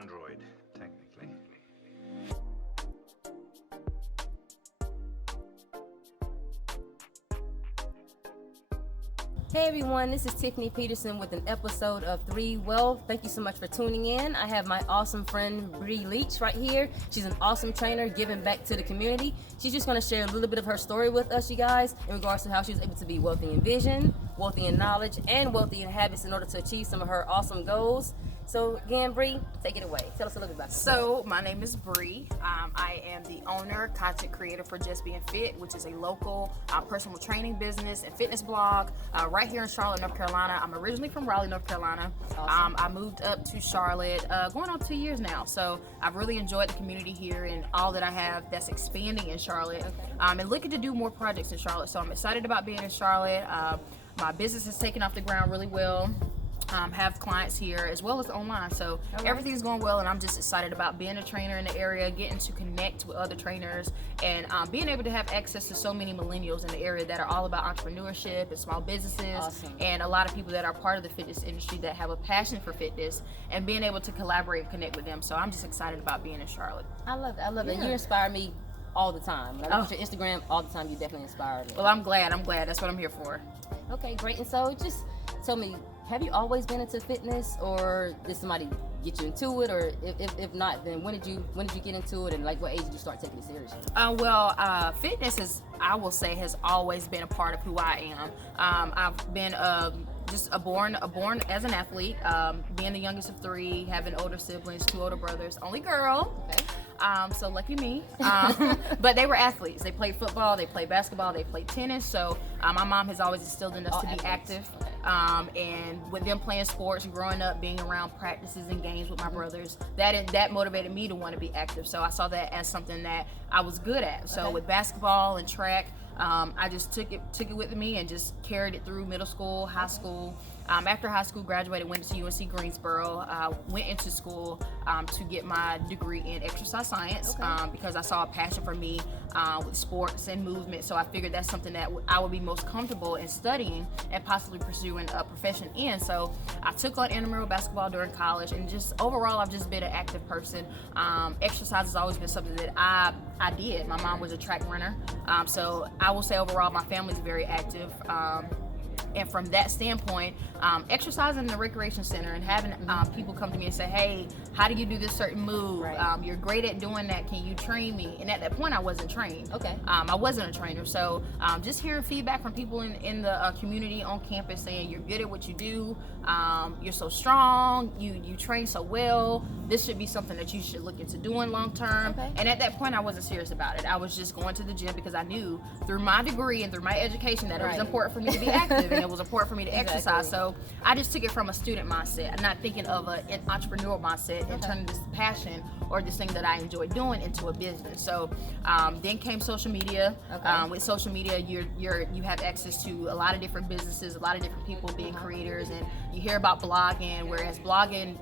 Android, technically. Hey everyone, this is Tiffany Peterson with an episode of 3 Wealth. Thank you so much for tuning in. I have my awesome friend Bre Leach right here. She's an awesome trainer giving back to the community. She's just going to share a little bit of her story with us, you guys, in regards to how she was able to be wealthy in vision, wealthy in knowledge, and wealthy in habits in order to achieve some of her awesome goals. So again, Bre, take it away. Tell us a little bit about yourself. So my name is Bre. I am the owner, content creator for Just Being Fit, which is a local personal training business and fitness blog right here in Charlotte, North Carolina. I'm originally from Raleigh, North Carolina. Awesome. I moved up to Charlotte going on 2 years now. So I've really enjoyed the community here and all that I have that's expanding in Charlotte. Okay. And looking to do more projects in Charlotte. So I'm excited about being in Charlotte. My business is taking off the ground really well. Have clients here as well as online, so everything's going well, and I'm just excited about being a trainer in the area, getting to connect with other trainers, and being able to have access to so many millennials in the area that are all about entrepreneurship and small businesses. Awesome. And a lot of people that are part of the fitness industry that have a passion for fitness, and being able to collaborate and connect with them. So I'm just excited about being in Charlotte. I love it. And you inspire me all the time. When I look at your Instagram all the time, you definitely inspire me. Well, I'm glad. That's what I'm here for. Okay, great. And so just tell me, have you always been into fitness, or did somebody get you into it, or if not, then when did you get into it, and like what age did you start taking it seriously? Fitness I will say has always been a part of who I am. I've been born as an athlete, being the youngest of 3, having older siblings, 2 older brothers, only girl. Okay. So lucky me. But they were athletes. They played football, they played basketball, they played tennis. So my mom has always instilled in us to be active. Okay. And with them playing sports and growing up, being around practices and games with my brothers, that motivated me to want to be active. So I saw that as something that I was good at. So with basketball and track, I just took it with me and just carried it through middle school, high school. After high school, graduated, went to UNC Greensboro, went into school to get my degree in exercise science because I saw a passion for me with sports and movement. So I figured that's something that I would be most comfortable in studying and possibly pursuing a profession in. So I took on intramural basketball during college, and just overall, I've just been an active person. Exercise has always been something that I did. My mom was a track runner, so I will say overall, my family's very active. And from that standpoint, exercising in the recreation center and having people come to me and say, hey, how do you do this certain move? Right. You're great at doing that. Can you train me? And at that point, I wasn't trained. Okay. I wasn't a trainer. So just hearing feedback from people in the community on campus saying you're good at what you do, you're so strong, you train so well, this should be something that you should look into doing long term. Okay. And at that point, I wasn't serious about it. I was just going to the gym because I knew through my degree and through my education that it was important for me to be active and it was important for me to exercise. So I just took it from a student mindset and not thinking of an entrepreneurial mindset and turning this passion or this thing that I enjoy doing into a business. So then came social media. With social media, you have access to a lot of different businesses, a lot of different people being creators, and you hear about blogging, whereas blogging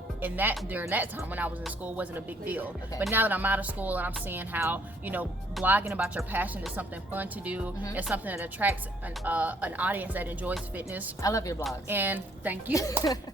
during that time when I was in school wasn't a big deal. Okay. But now that I'm out of school and I'm seeing how, blogging about your passion is something fun to do, it's something that attracts an audience that enjoys fitness. I love your blogs. And thank you.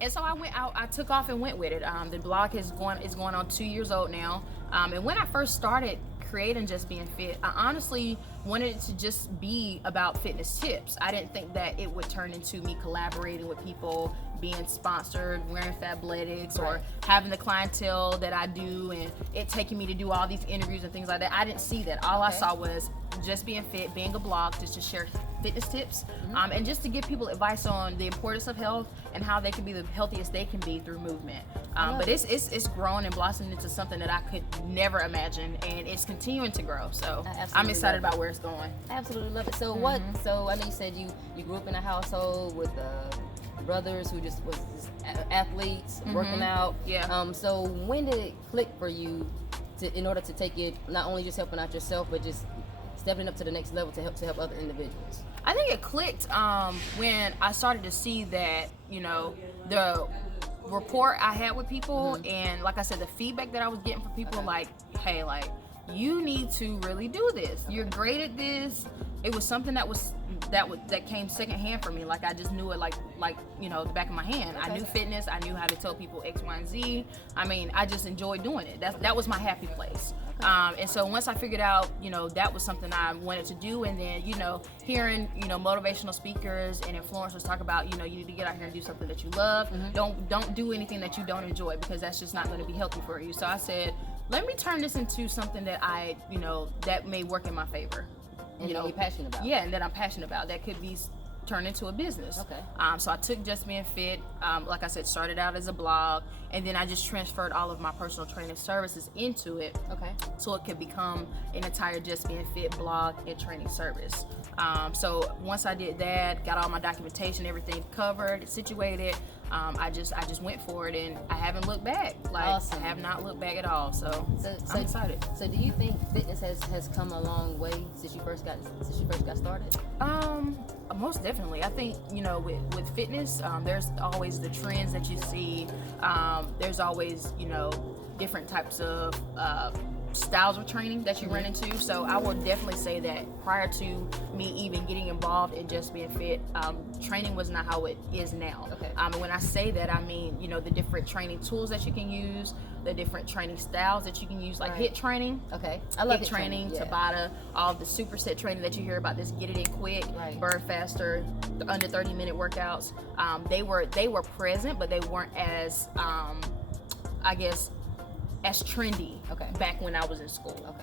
And so I took off and went with it. The blog is going on 2 years old now. And when I first started creating Just Being Fit, I honestly wanted it to just be about fitness tips. I didn't think that it would turn into me collaborating with people, being sponsored, wearing Fabletics, or having the clientele that I do, and it taking me to do all these interviews and things like that. I didn't see that. All I saw was Just Being Fit, being a blog just to share fitness tips, and just to give people advice on the importance of health and how they can be the healthiest they can be through movement. But it's grown and blossomed into something that I could never imagine, and it's continuing to grow. So I'm excited about where it's going. I absolutely love it. So so I know you said you grew up in a household with brothers who just was just athletes, working out. Yeah. So when did it click for you in order to take it, not only just helping out yourself, but just stepping up to the next level to help other individuals? I think it clicked when I started to see that, the rapport I had with people, and like I said, the feedback that I was getting from people, like, hey, like, you need to really do this. You're great at this. It was something that was that came secondhand for me. Like I just knew it like you know, the back of my hand. I knew fitness. I knew how to tell people X, Y, and Z. I mean, I just enjoyed doing it. That was my happy place. And so once I figured out, you know, that was something I wanted to do, and then, you know, hearing, you know, motivational speakers and influencers talk about, you know, you need to get out here and do something that you love. Don't do anything that you don't enjoy, because that's just not going to be healthy for you. So I said, let me turn this into something that I, you know, that may work in my favor. And you're passionate about. Yeah, and that I'm passionate about. That could be turned into a business. So I took Just Being Fit, like I said, started out as a blog, and then I just transferred all of my personal training services into it. So it could become an entire Just Being Fit blog and training service. So once I did that, got all my documentation, everything covered, situated, I just went for it, and I haven't looked back. Like, awesome. I have not looked back at all. So I'm excited. So do you think fitness has come a long way since you first got started? Most definitely. I think, you know, with fitness, there's always the trends that you see. There's always, you know, different types of styles of training that you run into. So I will definitely say that prior to me even getting involved in Just Being Fit, training was not how it is now. And when I say that, I mean, you know, the different training tools that you can use, the different training styles that you can use, like HIIT training. I love HIIT training, Tabata, all the superset training that you hear about, this get it in quick, burn faster, under 30-minute workouts. They were present, but they weren't as, I guess, as trendy back when I was in school.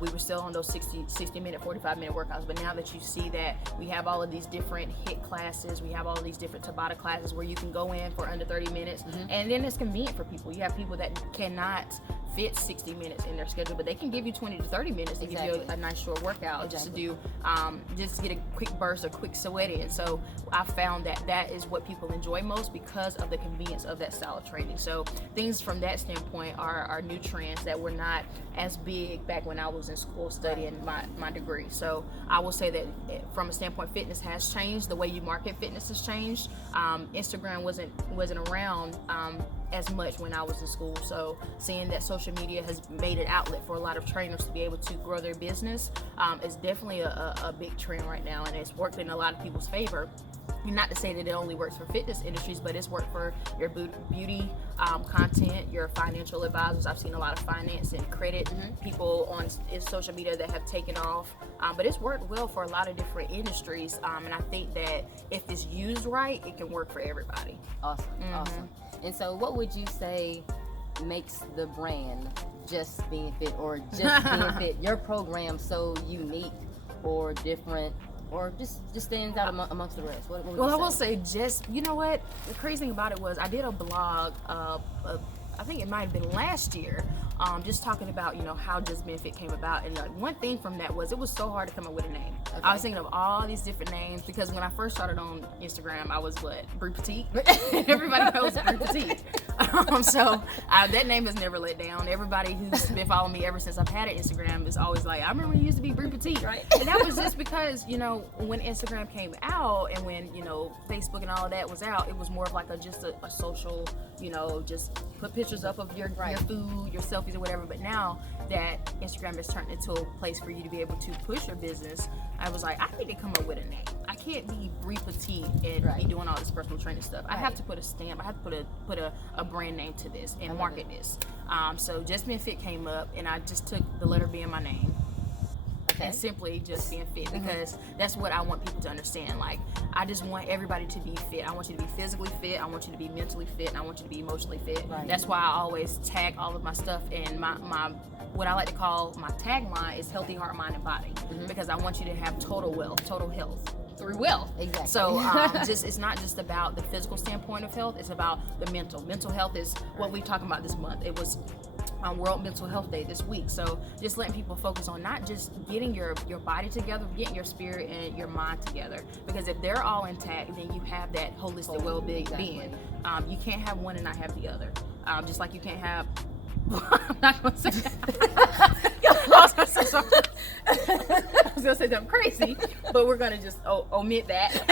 We were still on those 60-minute, 45-minute workouts, but now that you see that we have all of these different HIIT classes, we have all of these different Tabata classes where you can go in for under 30 minutes, and then it's convenient for people. You have people that cannot fit 60 minutes in their schedule, but they can give you 20 to 30 minutes to give you a nice short workout, just to do, just to get a quick burst or quick sweat in. So I found that is what people enjoy most because of the convenience of that style of training. So things from that standpoint are new trends that were not as big back when I was in school studying my degree. So I will say that from a standpoint, fitness has changed. The way you market fitness has changed. Instagram wasn't around as much when I was in school. So seeing that social media has made an outlet for a lot of trainers to be able to grow their business is definitely a big trend right now, and it's worked in a lot of people's favor. Not to say that it only works for fitness industries, but it's worked for your beauty content, your financial advisors. I've seen a lot of finance and credit people on social media that have taken off, but it's worked well for a lot of different industries, and I think that if it's used right, it can work for everybody. Awesome. And so what would you say makes the brand Just Being Fit, or Just Being Fit, your program, so unique or different, or just stands out amongst the rest? What would you say? I will say, you know what, the crazy thing about it was I did a blog, I think it might have been last year, just talking about, you know, how Just Being Fit came about, and one thing from that was it was so hard to come up with a name. I was thinking of all these different names, because when I first started on Instagram, I was Bre Petite. Everybody knows Bre Petite. So that name has never let down. Everybody who's been following me ever since I've had an Instagram is always like, I remember you used to be Bre Petite. And that was just because, you know, when Instagram came out, and when, you know, Facebook and all of that was out, it was more of like just a social, you know, just put pictures up of your food, your selfies or whatever. But now that Instagram has turned into a place for you to be able to push your business, I was like, I need to come up with a name. I can't be Bre Petite and be doing all this personal training stuff. I have to put a stamp. I have to put a brand name to this and market this. So Just Being Fit came up, and I just took the letter B in my name. And simply Just Being Fit, because that's what I want people to understand. Like, I just want everybody to be fit. I want you to be physically fit, I want you to be mentally fit, and I want you to be emotionally fit. That's why I always tag all of my stuff, and my what I like to call my tagline is healthy heart, mind, and body, because I want you to have total wealth, total health through wealth. So it's not just about the physical standpoint of health, it's about the mental health is what we're talking about this month. It was World Mental Health Day this week. So just letting people focus on not just getting your body together, getting your spirit and your mind together. Because if they're all intact, then you have that holistic well-being. You can't have one and not have the other. Just like you can't have I'm not going to say that. I was going to say something crazy, but we're going to just omit that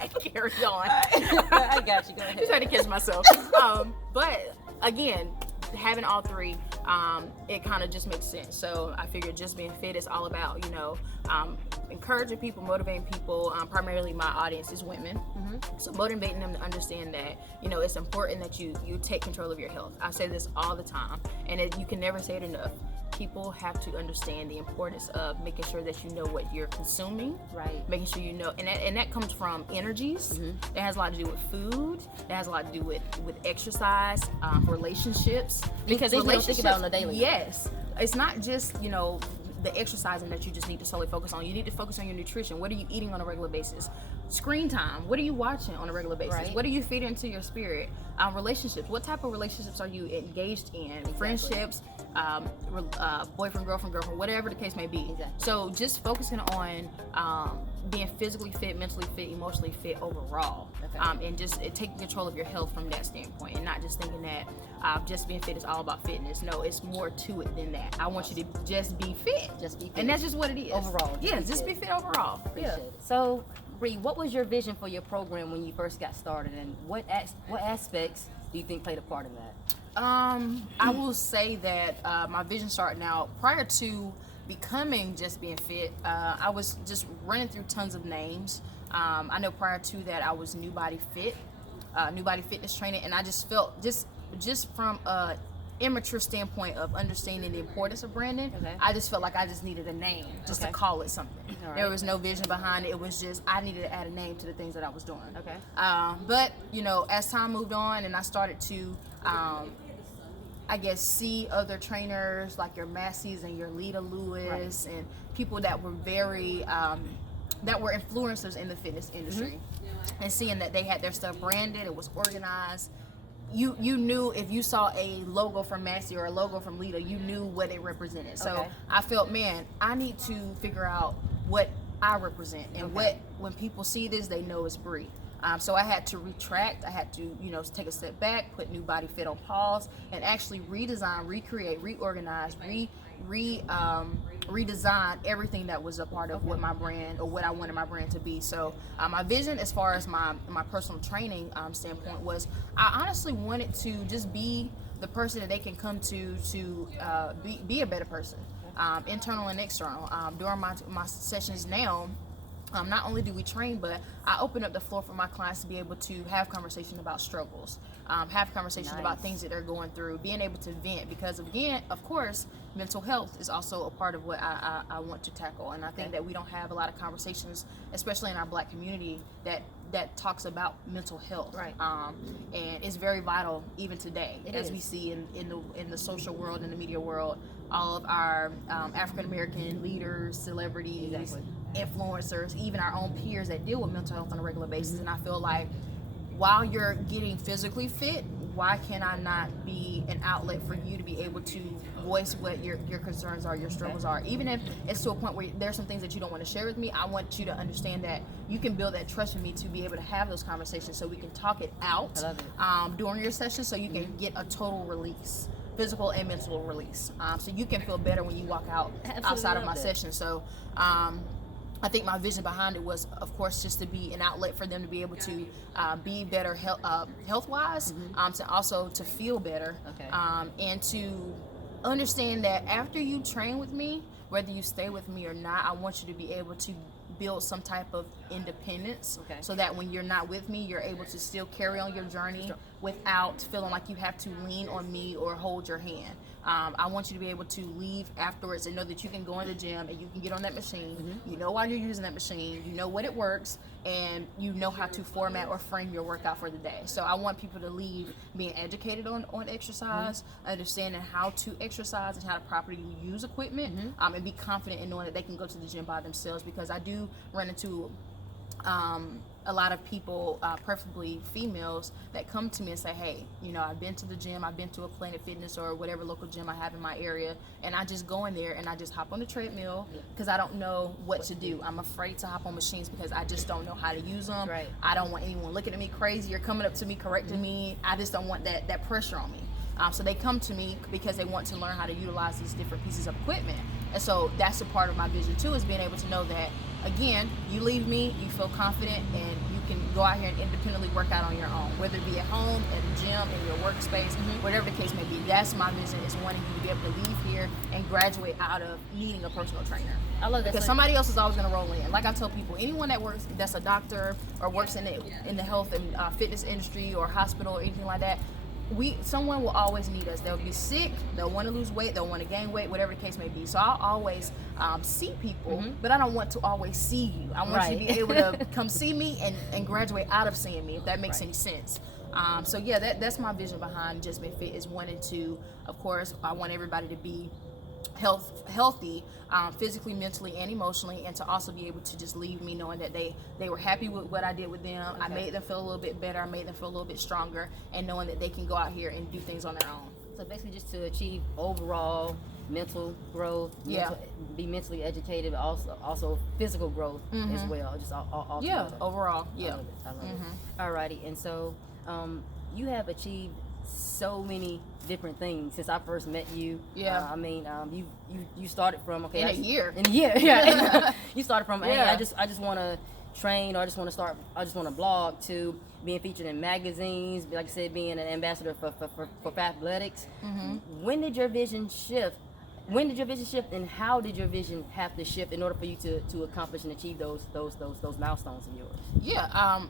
and carry on. I got you. Go ahead. I'm trying to catch myself. But again, having all three, it kind of just makes sense. So I figured Just Being Fit is all about, you know, encouraging people, motivating people. Primarily my audience is women. So motivating them to understand that, you know, it's important that you take control of your health. I say this all the time, and you can never say it enough. People have to understand the importance of making sure that you know what you're consuming. Right. Making sure you know, and that comes from energies. It has a lot to do with food. It has a lot to do with exercise, relationships. Because things you don't think about on a daily. Yes. It's not just, you know, the exercising that you just need to solely focus on. You need to focus on your nutrition. What are you eating on a regular basis? Screen time. What are you watching on a regular basis? Right. What are you feeding into your spirit? Relationships. What type of relationships are you engaged in? Exactly. Friendships, boyfriend, girlfriend, whatever the case may be. Exactly. So just focusing on being physically fit, mentally fit, emotionally fit overall. Okay. And just taking control of your health from that standpoint, and not just thinking that just being fit is all about fitness. No, it's more to it than that. I want you to just be fit. Just be fit. And that's just what it is. Overall. Just be fit overall. Appreciate it. So, Bre, what was your vision for your program when you first got started, and what aspects do you think played a part in that? I will say that my vision starting out prior to becoming Just Being Fit, I was just running through tons of names. I know prior to that I was New Body Fit, New Body Fitness Training, and I just felt just from a immature standpoint of understanding the importance of branding, Okay. I just felt like I just needed a name just Okay. to call it something. All right. There was no vision behind it. It was just I needed to add a name to the things that I was doing. Okay. But you know, as time moved on and I started to I guess see other trainers like your Massey's and your Lita Lewis and people that were very that were influencers in the fitness industry, and seeing that they had their stuff branded, it was organized. You knew if you saw a logo from Massey or a logo from Lita, you knew what it represented. So Okay. I felt, man, I need to figure out what I represent and what when people see this, they know it's Bre. So I had to retract. I had to, you know, take a step back, put New Body Fit on pause, and actually redesign, recreate, reorganize, redesign everything that was a part of what my brand or what I wanted my brand to be. So my vision, as far as my personal training standpoint, was I honestly wanted to just be the person that they can come to be a better person, internal and external. During my sessions now. Not only do we train, but I open up the floor for my clients to be able to have conversation about struggles, have conversations Nice. about things that they're going through, being able to vent, because again, of course, mental health is also a part of what I want to tackle. And I think that we don't have a lot of conversations, especially in our Black community, that talks about mental health. Right. And it's very vital even today, as we see in the social world, in the media world, all of our African American leaders, celebrities, Exactly. influencers, even our own peers that deal with mental health on a regular basis. And I feel like while you're getting physically fit, why can I not be an outlet for you to be able to voice what your concerns are, your struggles are? Even if it's to a point where there's some things that you don't want to share with me, I want you to understand that you can build that trust with me to be able to have those conversations, so we can talk it out I love it. during your session, so you can get a total release, physical and mental release, so you can feel better when you walk out Absolutely outside of love my that. session. So I think my vision behind it was, of course, just to be an outlet for them to be able to be better health-wise, to also to feel better, Okay. and to understand that after you train with me, whether you stay with me or not, I want you to be able to build some type of independence, Okay. so that when you're not with me, you're able to still carry on your journey without feeling like you have to lean on me or hold your hand. I want you to be able to leave afterwards and know that you can go in the gym and you can get on that machine. You know why you're using that machine, you know what it works, and you know how to format or frame your workout for the day. So I want people to leave being educated on exercise, understanding how to exercise and how to properly use equipment, and be confident in knowing that they can go to the gym by themselves, because I do run into a lot of people, preferably females, that come to me and say, hey, you know, I've been to the gym, I've been to a Planet Fitness or whatever local gym I have in my area, and I just go in there and I just hop on the treadmill because I don't know what to do. I'm afraid to hop on machines because I just don't know how to use them. Right. I don't want anyone looking at me crazy or coming up to me correcting me. I just don't want that pressure on me. So they come to me because they want to learn how to utilize these different pieces of equipment. And so that's a part of my vision too, is being able to know that, again, you leave me, you feel confident, and you can go out here and independently work out on your own, whether it be at home, at a gym, in your workspace, whatever the case may be. That's my vision, is wanting you to be able to leave here and graduate out of needing a personal trainer. I love that. Because somebody else is always going to roll in. Like I tell people, anyone that's a doctor or works in the health and fitness industry or hospital or anything like that, someone will always need us. They'll be sick, they'll want to lose weight, they'll want to gain weight, whatever the case may be. So I'll always see people, but I don't want to always see you. I want you to be able to come see me and graduate out of seeing me, if that makes any sense. So yeah, that's my vision behind Just Made Fit, is wanting to, of course, I want everybody to be healthy, physically, mentally, and emotionally, and to also be able to just leave me knowing that they were happy with what I did with them. I made them feel a little bit better, I made them feel a little bit stronger, and knowing that they can go out here and do things on their own. So basically just to achieve overall mental growth, be mentally educated, but also physical growth as well. Just all together. Overall, I love it. Alrighty, and so you have achieved so many different things since I first met you. I mean, you started from in a year. Yeah. You started from hey, I just want to train, or I just want to blog, to being featured in magazines, like I said, being an ambassador for athletics. When did your vision shift? And how did your vision have to shift in order for you to accomplish and achieve those milestones of yours?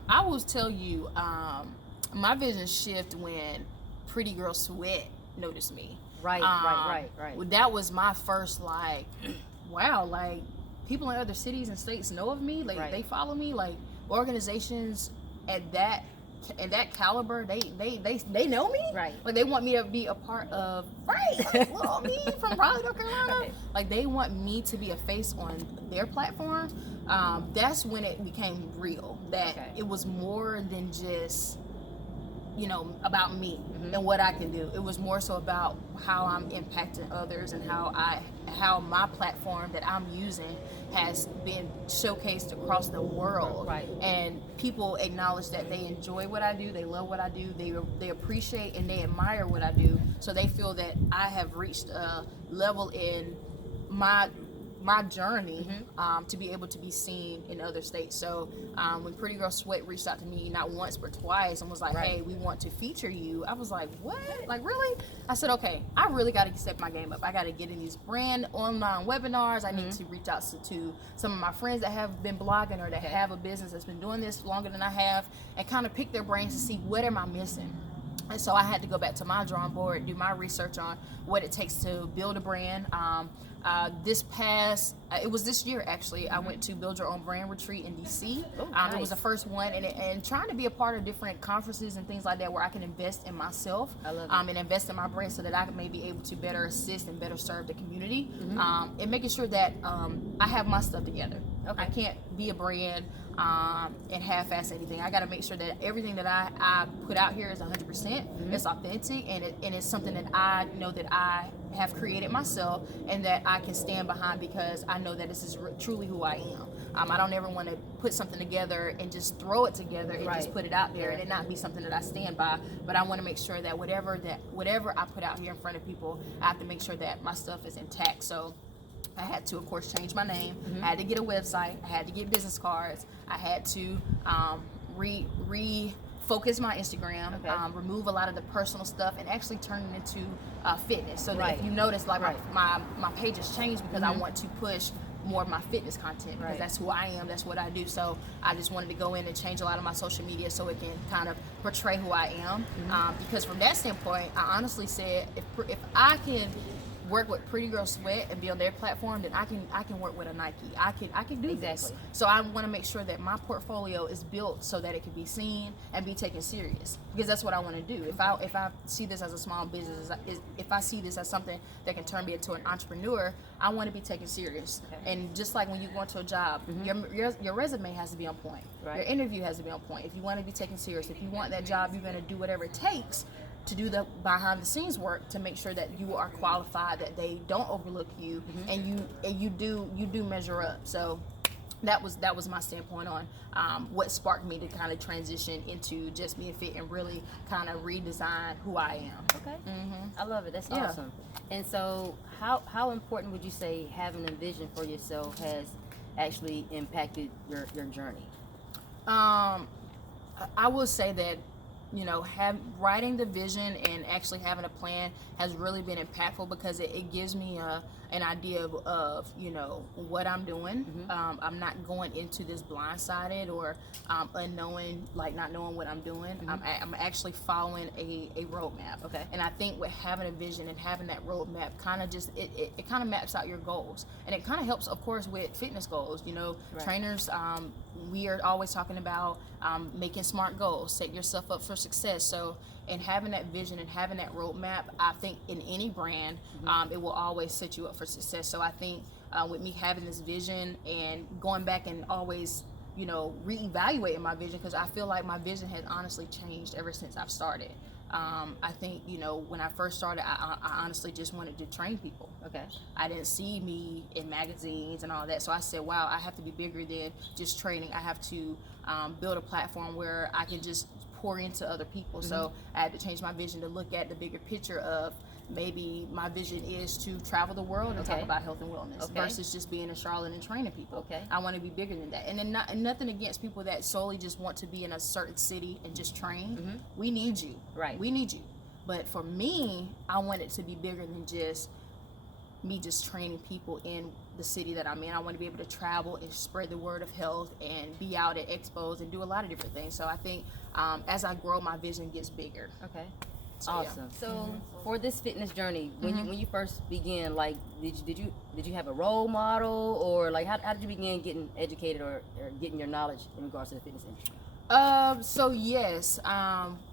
I will tell you, my vision shift when Pretty Girl Sweat noticed me. Right. That was my first, like, wow, like, people in other cities and states know of me, like they follow me, like organizations at that caliber, they know me, like they want me to be a part of, like, little me from Raleigh, North Carolina, like they want me to be a face on their platform. That's when it became real, that it was more than just about me and what I can do. It was more so about how I'm impacting others, and how my platform that I'm using has been showcased across the world. And people acknowledge that they enjoy what I do, they love what I do, they appreciate and they admire what I do. So they feel that I have reached a level in my journey to be able to be seen in other states. So when Pretty Girl Sweat reached out to me, not once but twice, and was like, hey, we want to feature you, I was like, what? Like, really? I said, okay, I really got to step my game up. I got to get in these brand online webinars. I need to reach out to some of my friends that have been blogging, or that have a business that's been doing this longer than I have, and kind of pick their brains to see what am I missing. And so I had to go back to my drawing board, do my research on what it takes to build a brand. It was this year actually, I went to Build Your Own Brand retreat in DC. Nice. It was the first one, and trying to be a part of different conferences and things like that, where I can invest in myself, and invest in my brand, so that I can maybe able to better assist and better serve the community, and making sure that I have my stuff together. I can't be a brand and half-ass anything. I got to make sure that everything that I put out here is 100%. It's authentic, and it's something that I know that I have created myself, and that I can stand behind, because I know that this is truly who I am. I don't ever want to put something together and just throw it together and just put it out there and it not be something that I stand by. But I want to make sure that whatever I put out here in front of people, I have to make sure that my stuff is intact. So I had to, of course, change my name. I had to get a website. I had to get business cards. I had to refocus my Instagram, remove a lot of the personal stuff, and actually turn it into fitness. So that if you notice, like my page has changed, because I want to push more of my fitness content, because that's who I am, that's what I do. So I just wanted to go in and change a lot of my social media so it can kind of portray who I am. Because from that standpoint, I honestly said, if I can work with Pretty Girl Sweat and be on their platform, then I can work with a Nike. I can do this. So I want to make sure that my portfolio is built so that it can be seen and be taken serious, because that's what I want to do. If I see this as a small business, if I see this as something that can turn me into an entrepreneur, I want to be taken serious. And just like when you go into a job, your resume has to be on point. Your interview has to be on point. If you want to be taken serious, if you want that job, you're going to do whatever it takes to do the behind the scenes work to make sure that you are qualified, that they don't overlook you, and you do measure up. So that was my standpoint on what sparked me to kind of transition into Just Being Fit and really kind of redesign who I am. I love it. That's awesome. And so how important would you say having a vision for yourself actually impacted your journey? I will say that, you know, writing the vision and actually having a plan has really been impactful, because it gives me an idea of you know, what I'm doing. I'm not going into this blindsided or unknowing, like not knowing what I'm doing. I'm actually following a roadmap. Okay. And I think with having a vision and having that roadmap, kind of just it kind of maps out your goals, and it kind of helps, of course, with fitness goals. You know, trainers, we are always talking about making smart goals, set yourself up for success. So, and having that vision and having that roadmap, I think in any brand, it will always set you up for success. So I think with me having this vision and going back and always, you know, reevaluating my vision, because I feel like my vision has honestly changed ever since I've started. I think, you know, when I first started, I honestly just wanted to train people. Okay. I didn't see me in magazines and all that. So I said, wow, I have to be bigger than just training. I have to build a platform where I can just pour into other people. So I had to change my vision to look at the bigger picture of, maybe my vision is to travel the world and talk about health and wellness versus just being in Charlotte and training people. I want to be bigger than that. And then nothing against people that solely just want to be in a certain city and just train. We need you. Right. We need you. But for me, I want it to be bigger than just me just training people in the city that I'm in. I want to be able to travel and spread the word of health and be out at expos and do a lot of different things. So I think as I grow, my vision gets bigger. Okay. So, awesome. yeah. So for this fitness journey, when you first began, like, did you have a role model, or like how did you begin getting educated or getting your knowledge in regards to the fitness industry? So yes,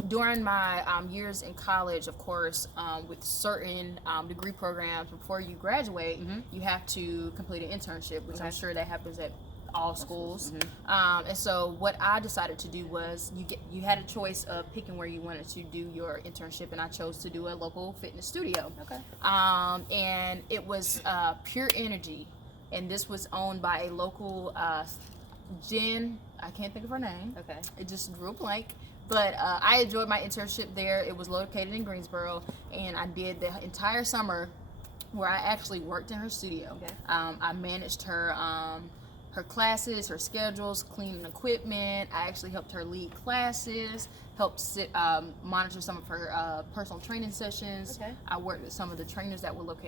during my years in college, of course, with certain degree programs, before you graduate, you have to complete an internship, which I'm sure that happens at all schools. And so what I decided to do was, you had a choice of picking where you wanted to do your internship, and I chose to do a local fitness studio. Okay. And it was Pure Energy, and this was owned by a local Jen. I can't think of her name. Okay. It just drew a blank. But I enjoyed my internship there. It was located in Greensboro, and I did the entire summer where I actually worked in her studio. Okay. I managed her classes, her schedules, cleaning equipment. I actually helped her lead classes, helped monitor some of her personal training sessions. Okay. I worked with some of the trainers that worked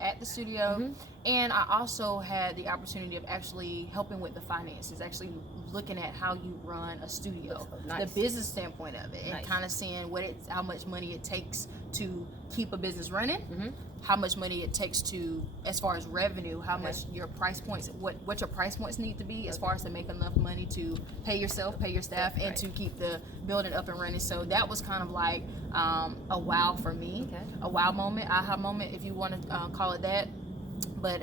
at the studio, and I also had the opportunity of actually helping with the finances, actually looking at how you run a studio, the business standpoint of it, and kind of seeing how much money it takes to keep a business running, how much money it takes to, as far as revenue, how much your price points, what your price points need to be, as far as to make enough money to pay yourself, pay your staff, and to keep the building up and running. So that was kind of like a wow for me, a wow moment, aha moment, if you want to call it that. But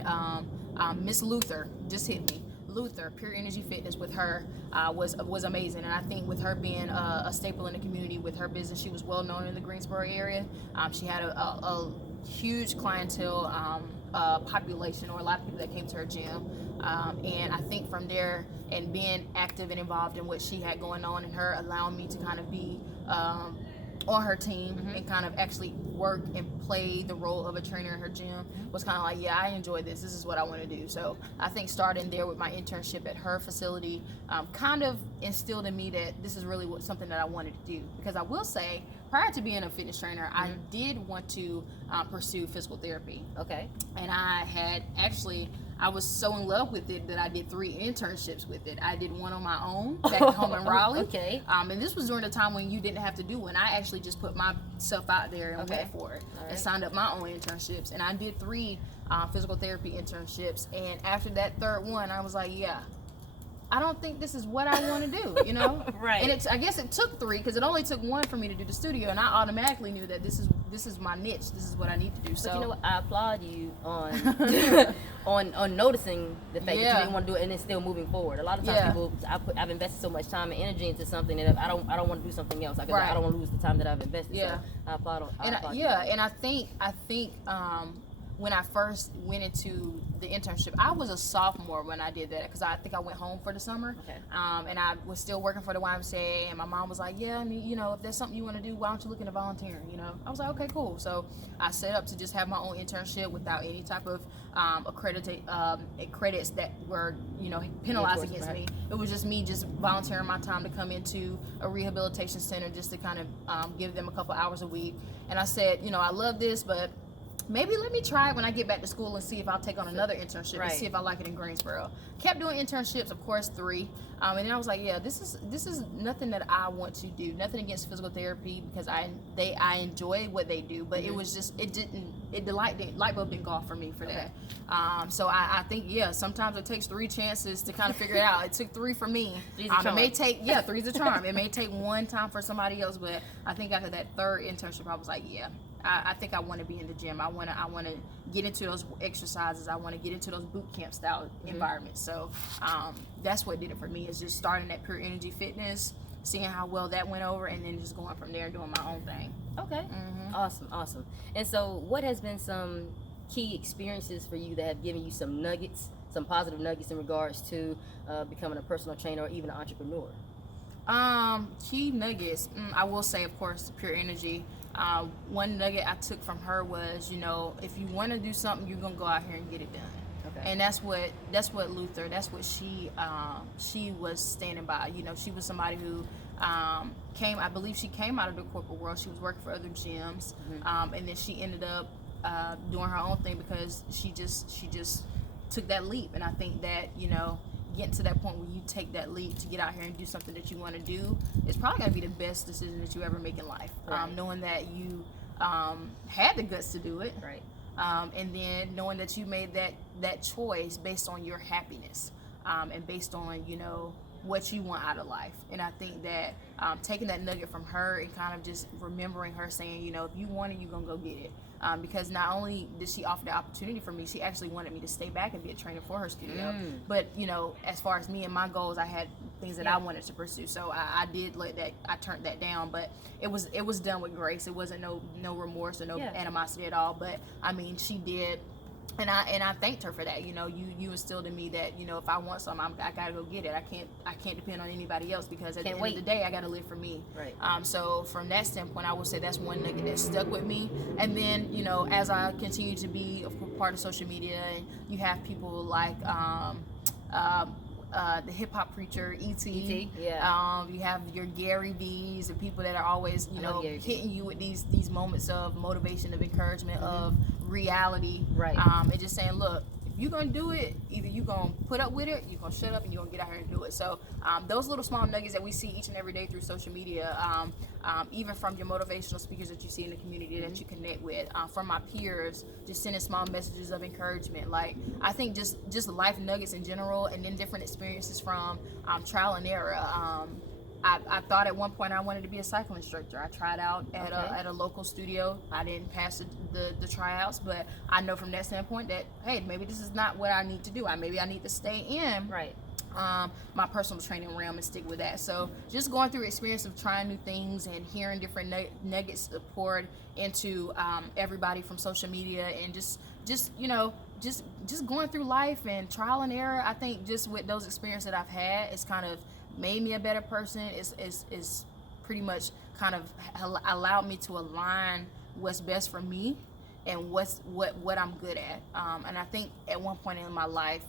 Miss Luther just hit me. Luther, Pure Energy Fitness, with her was amazing, and I think with her being a staple in the community with her business, she was well known in the Greensboro area. She had a huge clientele population, or a lot of people that came to her gym, and I think from there, and being active and involved in what she had going on, and her allowing me to kind of be on her team and kind of actually work and play the role of a trainer in her gym, was kind of like, yeah, I enjoy this. This is what I want to do. So I think starting there with my internship at her facility kind of instilled in me that this is really something that I wanted to do. Because I will say, prior to being a fitness trainer, I did want to pursue physical therapy. Okay. And I was so in love with it that I did 3 internships with it. I did one on my own back home in Raleigh. Okay. And this was during the time when you didn't have to do one. I actually just put myself out there and went for it, and signed up my own internships. And I did 3 physical therapy internships. And after that 3rd one, I was like, yeah, I don't think this is what I want to do, you know? Right. And I guess it took 3, because it only took 1 for me to do the studio, and I automatically knew that this is my niche. This is what I need to do. So, you know what? I applaud you on on noticing the fact that you didn't want to do it and then still moving forward. A lot of times people, I've invested so much time and energy into something that I don't want to do something else. I don't want to lose the time that I've invested. Yeah. So I applaud you. And I think when I first went into the internship, I was a sophomore when I did that, because I think I went home for the summer. Okay. And I was still working for the YMCA, and my mom was like, yeah, I mean, you know, if there's something you want to do, why don't you look into volunteering, you know? I was like, okay, cool. So I set up to just have my own internship without any type of credits that were, you know, penalized against me. It was just me just volunteering my time to come into a rehabilitation center just to kind of give them a couple hours a week. And I said, you know, I love this, but maybe let me try it when I get back to school and see if I'll take on another internship and see if I like it in Greensboro. Kept doing internships, of course, 3. And then I was like, yeah, this is nothing that I want to do. Nothing against physical therapy, because I enjoy what they do, but it was just, the light bulb didn't go off for me for that. So I think, yeah, sometimes it takes 3 chances to kind of figure it out. It took 3 for me. It may take, 3's a charm. It may take 1 time for somebody else, but I think after that 3rd internship, I was like, yeah, I think I want to be in the gym. I want to get into those exercises. I want to get into those boot camp style environments. So that's what did it for me, is just starting at Pure Energy Fitness, seeing how well that went over, and then just going from there, doing my own thing. Okay. Awesome. And so what has been some key experiences for you that have given you some nuggets, some positive nuggets in regards to becoming a personal trainer or even an entrepreneur? Key nuggets, I will say, of course, Pure Energy. One nugget I took from her was, you know, if you want to do something, you're gonna go out here and get it done. Okay. And that's what Luther, that's what she was standing by. You know, she was somebody who I believe she came out of the corporate world. She was working for other gyms, and then she ended up doing her own thing, because she just took that leap. And I think that, you know, getting to that point where you take that leap to get out here and do something that you want to do, it's probably going to be the best decision that you ever make in life. Right. Knowing that you had the guts to do it, right? And then knowing that you made that choice based on your happiness, and based on, you know, what you want out of life. And I think that taking that nugget from her and kind of just remembering her saying, you know, if you want it, you're going to go get it. Because not only did she offer the opportunity for me, she actually wanted me to stay back and be a trainer for her studio. But, you know, as far as me and my goals, I had things that I wanted to pursue. So I did I turned that down, but it was done with grace. It wasn't no remorse or no animosity at all. But I mean, she did. And I thanked her for that. You know, you instilled in me that, you know, if I want something, I gotta go get it. I can't depend on anybody else, because at the end of the day, I gotta live for me. Right. So from that standpoint, I would say that's one nugget that stuck with me. And then, you know, as I continue to be a part of social media, and you have people like the hip hop preacher E.T. You have your Gary V's and people that are always, you know, hitting you with these moments of motivation, of encouragement, of reality, right? And just saying, look, if you're gonna do it, either you're gonna put up with it, you're gonna shut up, and you're gonna get out here and do it. So those little small nuggets that we see each and every day through social media, even from your motivational speakers that you see in the community that you connect with, from my peers, just sending small messages of encouragement. Like, I think just life nuggets in general, and then different experiences from trial and error. I thought at one point I wanted to be a cycle instructor. I tried out at a local studio. I didn't pass the tryouts, but I know from that standpoint that, hey, maybe this is not what I need to do. Maybe I need to stay in my personal training realm and stick with that. So just going through experience of trying new things and hearing different nuggets poured into everybody from social media, and just you know, just going through life and trial and error. I think just with those experiences that I've had, it's kind of made me a better person. It's pretty much kind of allowed me to align what's best for me and what I'm good at. And I think at one point in my life,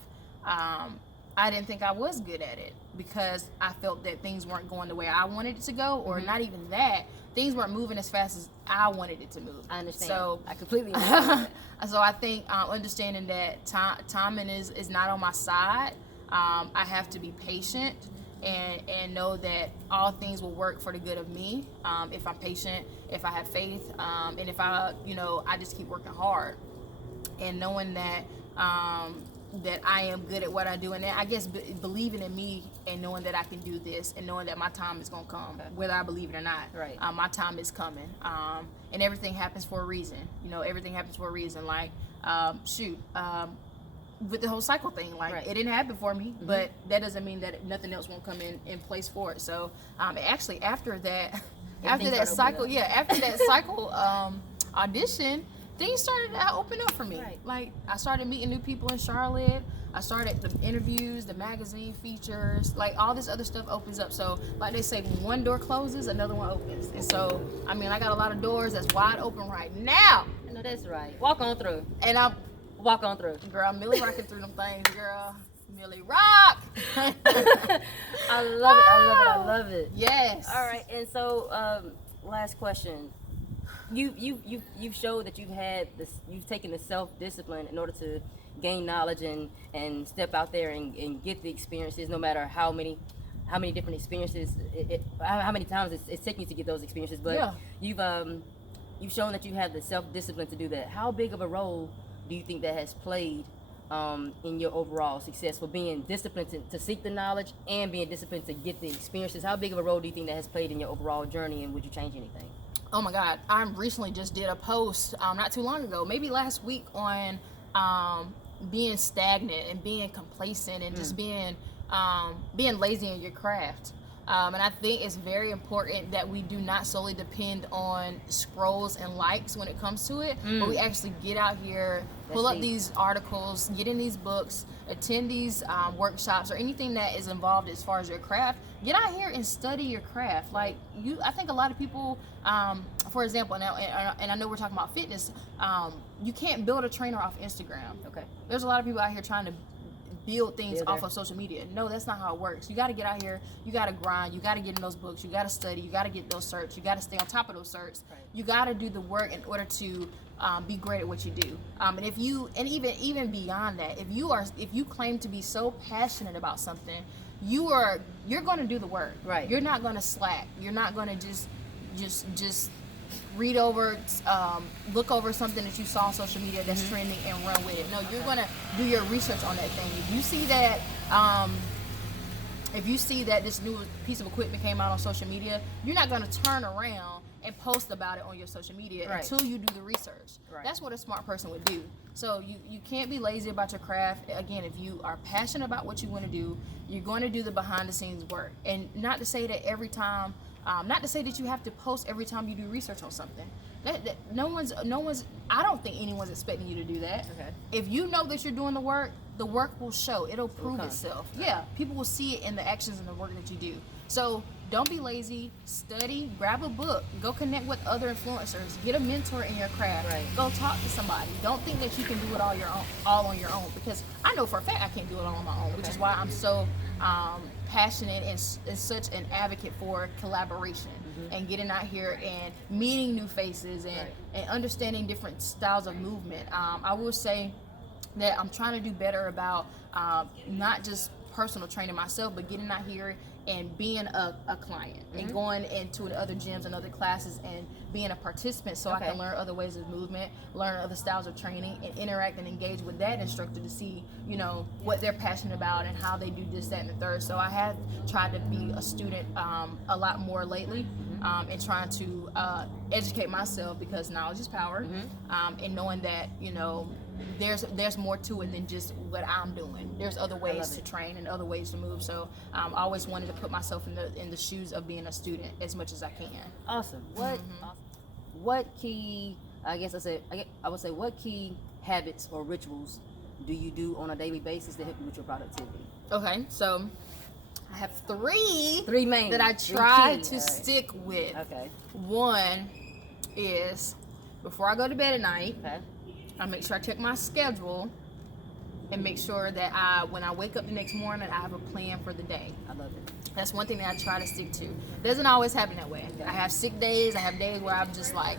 I didn't think I was good at it, because I felt that things weren't going the way I wanted it to go, or not even that, things weren't moving as fast as I wanted it to move. I understand. So I completely understand. So I think understanding that timing is not on my side. I have to be patient. And know that all things will work for the good of me, if I'm patient, if I have faith, and if I just keep working hard, and knowing that that I am good at what I do, and I guess believing in me, and knowing that I can do this, and knowing that my time is gonna come, whether I believe it or not. Right. My time is coming, and everything happens for a reason. You know, everything happens for a reason. Like, with the whole cycle thing, like, it didn't happen for me, but that doesn't mean that nothing else won't come in place for it. So actually after that cycle audition, things started to open up for me. Right. Like, I started meeting new people in Charlotte. I started the interviews, the magazine features, like all this other stuff opens up. So, like they say, when one door closes, another one opens. And so, I mean, I got a lot of doors that's wide open right now. No, that's right. Walk on through. And I'm, Walk on through. girl, Millie rocking through them things, girl. Millie rock. I love it. I love it. I love it. Yes. All right. And so, last question. You've showed that you've taken the self-discipline in order to gain knowledge and step out there and get the experiences, no matter how many different experiences how many times it's taking you to get those experiences. But Yeah. you've shown that you have the self-discipline to do that. How big of a role do you think that has played in your overall success, for being disciplined to seek the knowledge and being disciplined to get the experiences? How big of a role do you think that has played in your overall journey, and would you change anything? Oh my God, I recently just did a post not too long ago, maybe last week, on being stagnant and being complacent and just being lazy in your craft. And I think it's very important that we do not solely depend on scrolls and likes when it comes to it, but we actually get out here, pull up these articles, get in these books, attend these workshops, or anything that is involved as far as your craft. Get out here and study your craft. Like, I think a lot of people, for example, and I know we're talking about fitness, you can't build a trainer off Instagram. Okay. There's a lot of people out here trying to build things off of social media. No, that's not how it works. You got to get out here, you got to grind, you got to get in those books, you got to study, you got to get those certs, you got to stay on top of those certs. Right. You got to do the work in order to be great at what you do. And even beyond that, if you claim to be so passionate about something, you're going to do the work. Right. You're not going to slack. You're not going to just read over, look over something that you saw on social media that's trending and run with it. No, you're going to do your research on that thing. If you see that this new piece of equipment came out on social media, you're not going to turn around and post about it on your social media until you do the research. Right. That's what a smart person would do. So you can't be lazy about your craft. Again, if you are passionate about what you want to do, you're going to do the behind the scenes work. And not to say that every time, not to say that you have to post every time you do research on something. No one's. I don't think anyone's expecting you to do that. Okay. If you know that you're doing the work will show. It'll prove itself. Yeah, people will see it in the actions and the work that you do. So don't be lazy. Study. Grab a book. Go connect with other influencers. Get a mentor in your craft. Right. Go talk to somebody. Don't think that you can do it all on your own. Because I know for a fact I can't do it all on my own. Which is why I'm so passionate and such an advocate for collaboration and getting out here and meeting new faces and understanding different styles of movement. I will say that I'm trying to do better about not just personal training myself, but getting out here and being a client and going into other gyms and other classes and being a participant so I can learn other ways of movement, learn other styles of training, and interact and engage with that instructor to see, what they're passionate about and how they do this, that, and the third. So I have tried to be a student a lot more lately and trying to educate myself, because knowledge is power, and knowing that, there's more to it than just what I'm doing. There's other ways to train and other ways to move. So I always wanted to put myself in the shoes of being a student as much as I can. Awesome. What key? I would say, what key habits or rituals do you do on a daily basis to help you with your productivity? Okay, so I have three main that I try to stick with. Okay. One is before I go to bed at night. Okay. I make sure I check my schedule and make sure that when I wake up the next morning, I have a plan for the day. I love it. That's one thing that I try to stick to. It doesn't always happen that way. I have sick days. I have days where I'm just like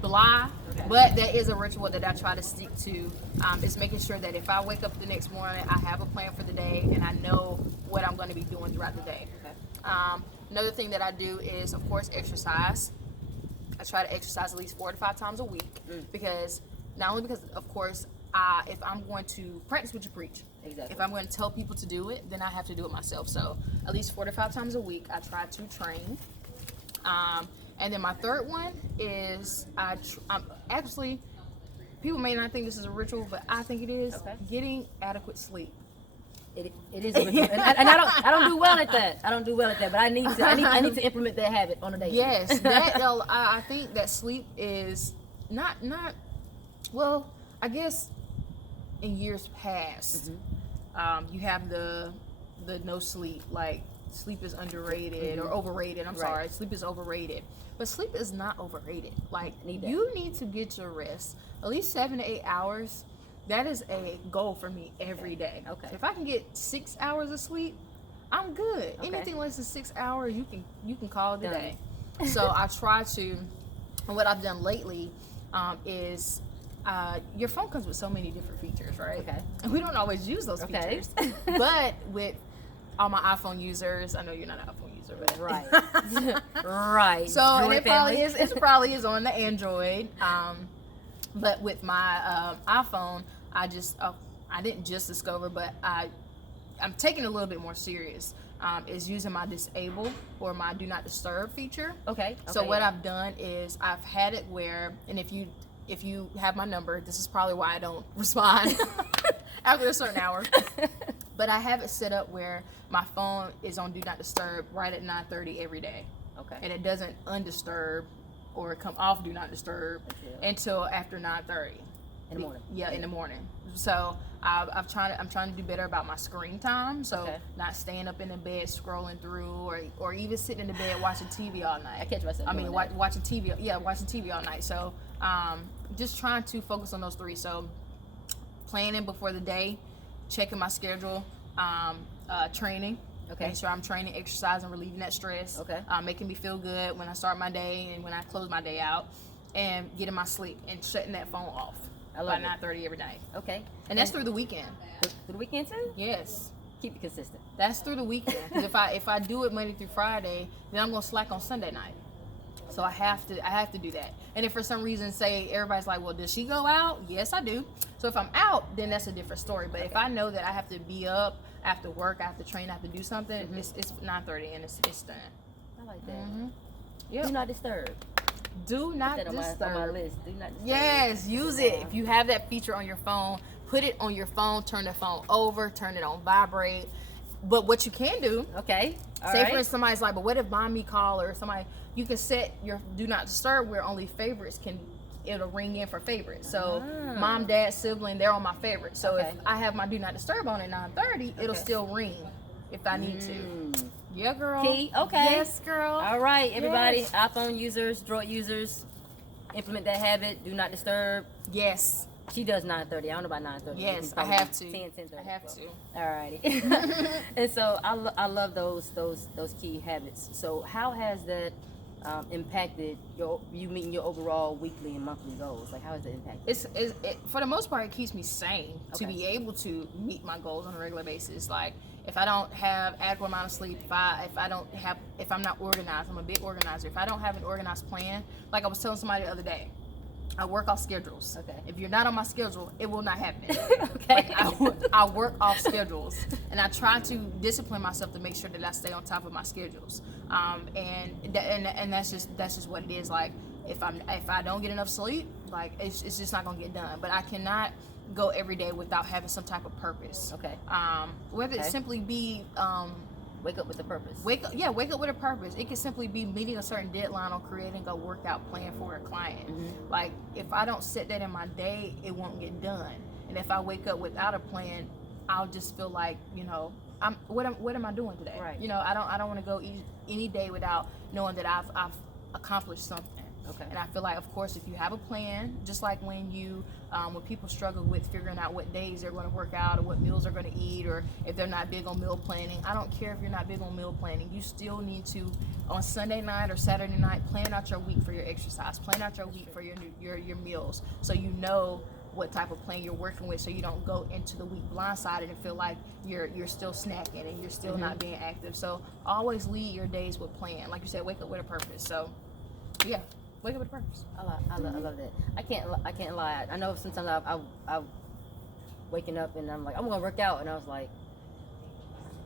blah. But there is a ritual that I try to stick to. It's making sure that if I wake up the next morning, I have a plan for the day and I know what I'm going to be doing throughout the day. Okay. Another thing that I do is, of course, exercise. I try to exercise at least 4 to 5 times a week because of course, if I'm going to practice what you preach, exactly. If I'm going to tell people to do it, then I have to do it myself. So at least 4 to 5 times a week, I try to train. And then my third one is actually, people may not think this is a ritual, but I think it is getting adequate sleep. It is a ritual. and I don't do well at that. But I need to implement that habit on a daily. Yes, I think that sleep is not Well, I guess in years past, you have the no sleep, like sleep is underrated or overrated. I'm sorry, sleep is overrated, but sleep is not overrated. Like you need to get your rest, at least 7 to 8 hours. That is a goal for me every day. Okay. So if I can get 6 hours of sleep, I'm good. Okay. Anything less than 6 hours, you can call it a day. So I try to, and what I've done lately is your phone comes with so many different features, right? Okay. And we don't always use those features. But with all my iPhone users, I know you're not an iPhone user, but right. So and it probably is on the Android. But with my iPhone, I didn't just discover, but I'm taking it a little bit more serious. Is using my disable or my do not disturb feature. Okay. So what I've done is I've had it where, and if you have my number, this is probably why I don't respond after a certain hour. But I have it set up where my phone is on do not disturb right at 9:30 every day. Okay. And it doesn't undisturb or come off do not disturb until after 9:30 in the morning. Yeah, in the morning. So I'm trying to do better about my screen time. So not staying up in the bed scrolling through, or even sitting in the bed watching TV all night. I catch myself. Watching TV. Yeah, watching TV all night. So just trying to focus on those three. So planning before the day, checking my schedule, training. Okay. Make sure I'm training, exercising, relieving that stress. Okay. Making me feel good when I start my day and when I close my day out, and getting my sleep and shutting that phone off by 9:30 every night. Okay. And that's through the weekend. Through the weekend too? Yes. Keep it consistent. That's through the weekend. Because if I do it Monday through Friday, then I'm gonna slack on Sunday night. So I have to do that. And if for some reason, say everybody's like, well, does she go out? Yes, I do. So if I'm out, then that's a different story. But if I know that I have to be up, I have to work, I have to train, I have to do something, it's 9:30 and it's done. I like that. Yep. Do not disturb. Do not Put that disturb. on my list. Do not disturb. Yes, use it. If you have that feature on your phone, put it on your phone, turn the phone over, turn it on vibrate. But what you can do, okay, for instance, somebody's like, but what if mommy call or somebody, you can set your do not disturb where only favorites it'll ring in for favorites. So mom, dad, sibling, they're on my favorites. So if I have my do not disturb on at 9:30, it'll still ring if I need to. Yeah, girl. Key. Okay. Yes, girl. All right, everybody. Yes. iPhone users, Droid users, implement that habit. Do not disturb. Yes. She does 9:30. I don't know about 9:30. Yes, I have to. 10:30. I have to. All righty. And so I love those key habits. So how has that impacted you meeting your overall weekly and monthly goals? Like, how has it impacted? It for the most part, it keeps me sane to be able to meet my goals on a regular basis. Like, if I don't have adequate amount of sleep, if I'm not organized, I'm a big organizer. If I don't have an organized plan, like I was telling somebody the other day, I work off schedules. Okay. If you're not on my schedule, it will not happen. Okay. Like I work off schedules, and I try to discipline myself to make sure that I stay on top of my schedules. And that's just what it is. Like, if I don't get enough sleep, like it's just not gonna get done. But I cannot go every day without having some type of purpose. Okay. Whether it simply be wake up with a purpose. Wake up with a purpose. It can simply be meeting a certain deadline or creating a workout plan for a client. Like, if I don't set that in my day, it won't get done. And if I wake up without a plan, I'll just feel like, what am I doing today? Right. I don't want to go any day without knowing that I've accomplished something. Okay. And I feel like, of course, if you have a plan, just like when people struggle with figuring out what days they're going to work out or what meals they're going to eat, or if they're not big on meal planning, I don't care if you're not big on meal planning. You still need to, on Sunday night or Saturday night, plan out your week for your exercise, plan out your week for your meals, so you know what type of plan you're working with, so you don't go into the week blindsided and feel like you're still snacking and you're still not being active. So always lead your days with plan. Like you said, wake up with a purpose. So yeah. Wake up with a purpose. I love that. I can't lie. I know sometimes I waking up and I'm like, I'm gonna work out, and I was like,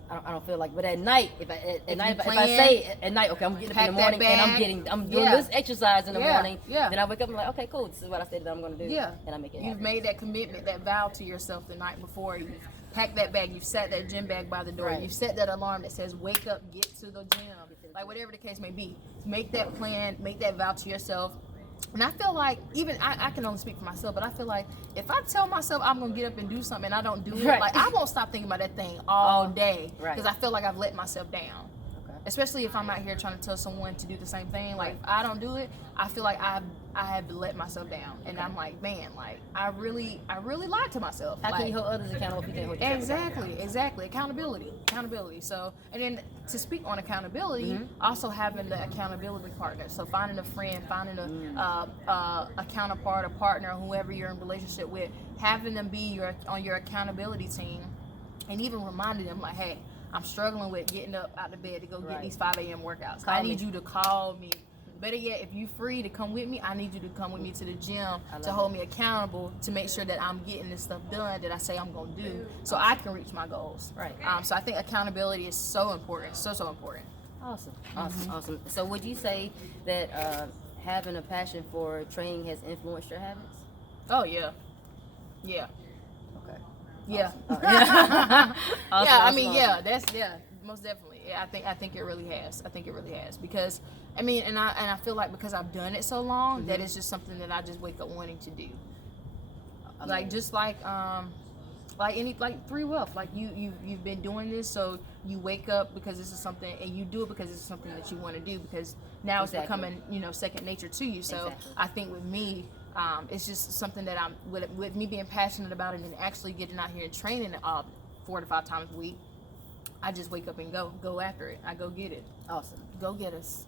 I don't feel like. But at night, if I say at night, okay, I'm getting up in the morning and I'm doing this exercise in the morning. Yeah. Then I wake up and I'm like, okay, cool. This is what I said that I'm gonna do. Yeah. And I make it happen. You've made that commitment, that vow to yourself the night before. You've packed that bag. You've set that gym bag by the door. Right. You've set that alarm that says, wake up, get to the gym. Like, whatever the case may be, make that plan, make that vow to yourself, And I feel like, even I can only speak for myself, but I feel like if I tell myself I'm gonna get up and do something and I don't do it, Right. like I won't stop thinking about that thing all day, Right. because I feel like I've let myself down. Okay. Especially if I'm out here trying to tell someone to do the same thing. Like, if I don't do it, I feel like I have let myself down, and I'm like, man, like I really lied to myself. How like, can you hold others accountable if you can't hold yourself accountable? Exactly. Accountability. So, and then to speak on accountability, also having the accountability partner. So finding a friend, finding a counterpart, a partner, whoever you're in relationship with, having them be on your accountability team, and even reminding them like, hey, I'm struggling with getting up out of bed to go get these 5 a.m. workouts. I need you to call me. Better yet, if you're free to come with me, I need you to come with me to the gym to hold me accountable, to make sure that I'm getting this stuff done that I say I'm going to do, so I can reach my goals. Right. So I think accountability is so important, so important. Awesome. So would you say that having a passion for training has influenced your habits? Oh, yeah. Okay. Yeah. Awesome. Yeah, most definitely. Yeah, I think it really has. Because I mean, and I feel like because I've done it so long, that it's just something that I just wake up wanting to do. Like Three Wealth, like you've been doing this, so you wake up because this is something, and you do it because it's something that you want to do, because now it's becoming second nature to you. So I think with me, it's just something that I'm with me being passionate about it and actually getting out here and training 4 to 5 times a week. I just wake up and go after it. I go get it. Awesome. Go get us.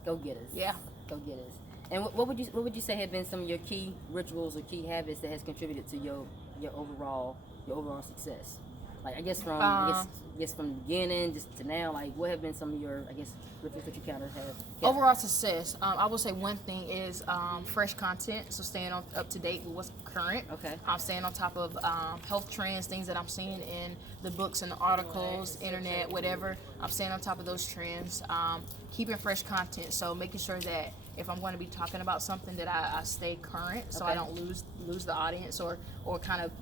Yeah. Go get us. And what would you say have been some of your key rituals or key habits that has contributed to your overall success? Like I guess from from the beginning just to now, like what have been some of your rituals that you kind of have kept? Overall success. I will say one thing is fresh content. So staying up to date with what's current. Okay. I'm staying on top of health trends, things that I'm seeing in the books and the articles, internet, whatever. I'm staying on top of those trends. Keeping fresh content. So making sure that if I'm going to be talking about something, that I stay current, so I don't lose the audience or kind of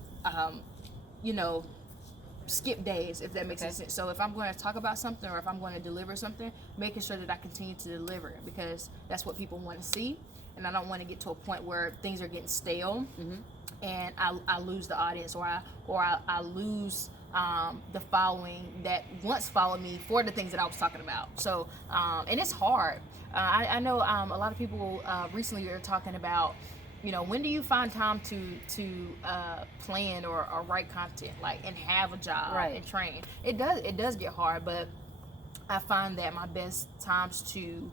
skip days, if that makes sense. So if I'm going to talk about something, or if I'm going to deliver something, making sure that I continue to deliver it, because that's what people want to see, and I don't want to get to a point where things are getting stale, and I lose the audience, or I lose the following that once followed me for the things that I was talking about. So and it's hard. I know a lot of people recently are talking about, when do you find time to plan or write content, and have a job and train? It does get hard, but I find that my best times to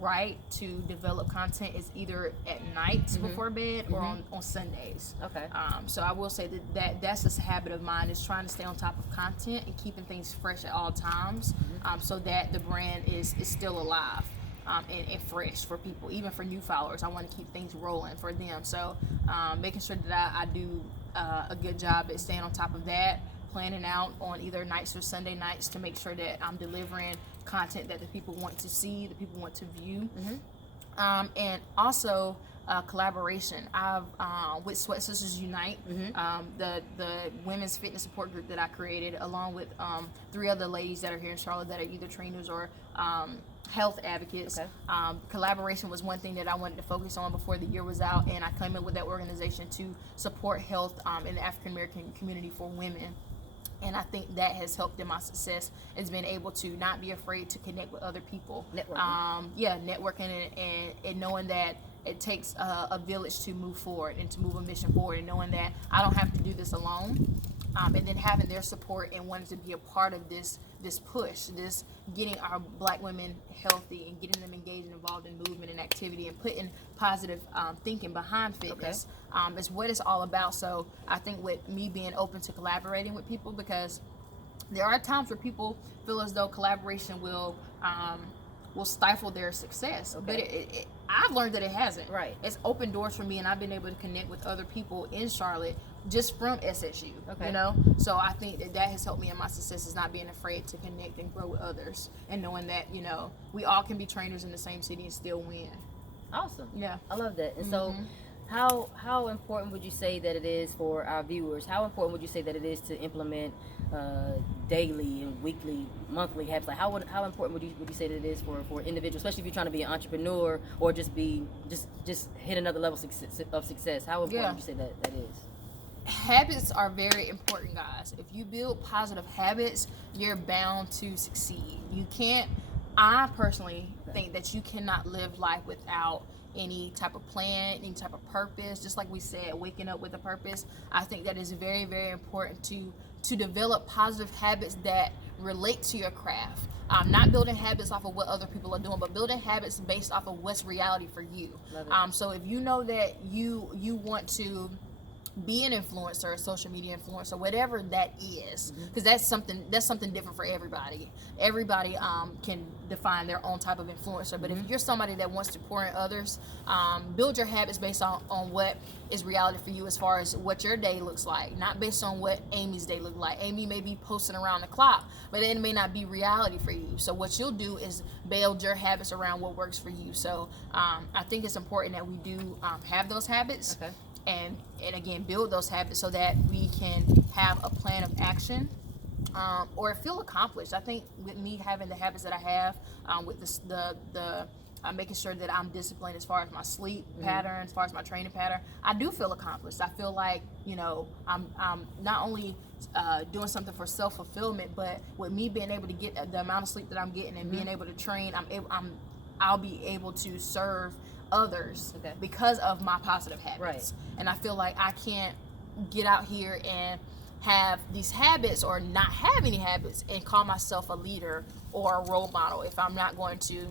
write, to develop content, is either at night before bed or on Sundays. Okay. So I will say that's a habit of mine, is trying to stay on top of content and keeping things fresh at all times, so that the brand is still alive. And fresh for people, even for new followers. I want to keep things rolling for them. So making sure that I do a good job at staying on top of that, planning out on either nights or Sunday nights to make sure that I'm delivering content that the people want to see, the people want to view. And also collaboration. I've with Sweat Sisters Unite, the women's fitness support group that I created, along with 3 other ladies that are here in Charlotte that are either trainers or health advocates. Collaboration was one thing that I wanted to focus on before the year was out, and I came in with that organization to support health in the African American community for women. And I think that has helped in my success, is being able to not be afraid to connect with other people. Networking and knowing that it takes a village to move forward and to move a mission forward, and knowing that I don't have to do this alone. And then having their support and wanting to be a part of this push, this getting our Black women healthy and getting them engaged and involved in movement and activity, and putting positive thinking behind fitness is what it's all about. So I think with me being open to collaborating with people, because there are times where people feel as though collaboration will stifle their success, but I've learned that it hasn't. It's opened doors for me, and I've been able to connect with other people in Charlotte just from SSU. So I think that has helped me in my success, is not being afraid to connect and grow with others, and knowing that we all can be trainers in the same city and still win. Awesome. I love that. And so how important would you say that it is for our viewers? How important would you say that it is to implement daily and weekly, monthly habits? Like how important would you say that it is for individuals, especially if you're trying to be an entrepreneur or just hit another level of success? How important would you say that is? Habits are very important, guys. If you build positive habits, you're bound to succeed. I personally think that you cannot live life without any type of plan, any type of purpose. Just like we said, waking up with a purpose. I think that is very, very important to develop positive habits that relate to your craft. Not building habits off of what other people are doing, but building habits based off of what's reality for you. So if you know that you want to be an influencer, a social media influencer, whatever that is, because that's something different for everybody. Everybody can define their own type of influencer, but if you're somebody that wants to pour in others, build your habits based on what is reality for you, as far as what your day looks like, not based on what Amy's day look like. Amy may be posting around the clock, but it may not be reality for you. So what you'll do is build your habits around what works for you. So I think it's important that we do have those habits. Okay. And again, build those habits so that we can have a plan of action, or feel accomplished. I think with me having the habits that I have, with the making sure that I'm disciplined as far as my sleep pattern, as far as my training pattern, I do feel accomplished. I feel like, I'm not only doing something for self-fulfillment, but with me being able to get the amount of sleep that I'm getting and being able to train, I'll be able to serve others because of my positive habits. Right. And I feel like I can't get out here and have these habits or not have any habits and call myself a leader or a role model if I'm not going to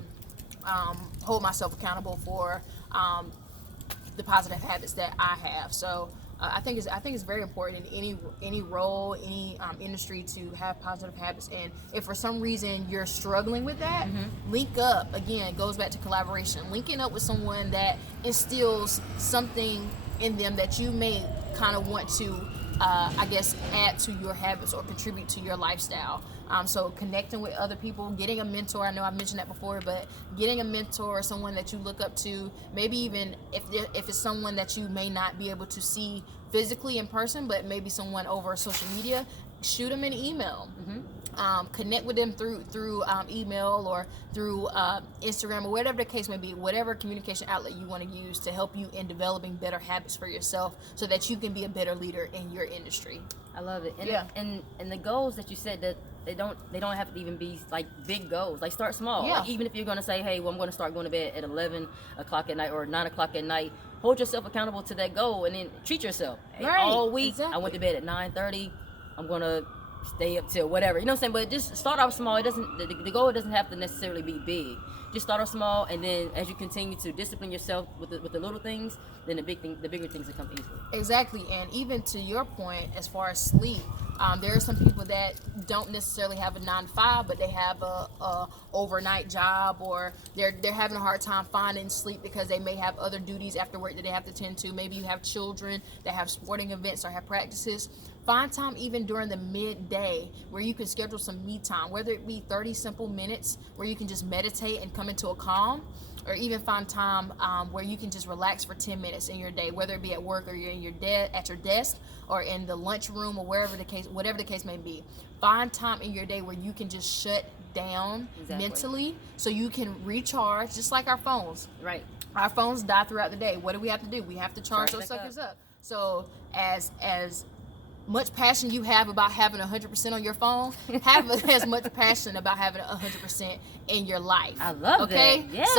hold myself accountable for the positive habits that I have. So I think it's very important in any role, any industry, to have positive habits. And if for some reason you're struggling with that, link up. Again, it goes back to collaboration. Linking up with someone that instills something in them that you may kind of want to, add to your habits or contribute to your lifestyle. So connecting with other people, getting a mentor. I know I've mentioned that before, but getting a mentor or someone that you look up to, maybe even if it's someone that you may not be able to see physically in person, but maybe someone over social media, shoot them an email. Connect with them through email or through Instagram or whatever the case may be, whatever communication outlet you want to use to help you in developing better habits for yourself so that you can be a better leader in your industry. I love it. And the goals that you said, that they don't have to even be like big goals. Like start small. Like even if you're going to say, hey, well, I'm going to start going to bed at 11 o'clock at night or 9 o'clock at night, hold yourself accountable to that goal and then treat yourself. Hey, all week, I went to bed at 9:30. I'm going to stay up till whatever, you know what I'm saying? But just start off small. It doesn't, the goal doesn't have to necessarily be big. Just start off small, and then as you continue to discipline yourself with the little things, then the bigger things will come easily. Exactly. And even to your point, as far as sleep, there are some people that don't necessarily have a 9-to-5, but they have a overnight job, or they're having a hard time finding sleep because they may have other duties after work that they have to tend to. Maybe you have children that have sporting events or have practices. Find time even during the midday where you can schedule some me time, whether it be 30 simple minutes where you can just meditate and come into a calm, or even find time where you can just relax for 10 minutes in your day, whether it be at work or you're in your at your desk or in the lunchroom or whatever the case may be. Find time in your day where you can just shut down mentally so you can recharge, just like our phones. Right. Our phones die throughout the day. What do? We have to charge those suckers up. So as much passion you have about having 100% on your phone, have as much passion about having 100% in your life. I love that. Yes.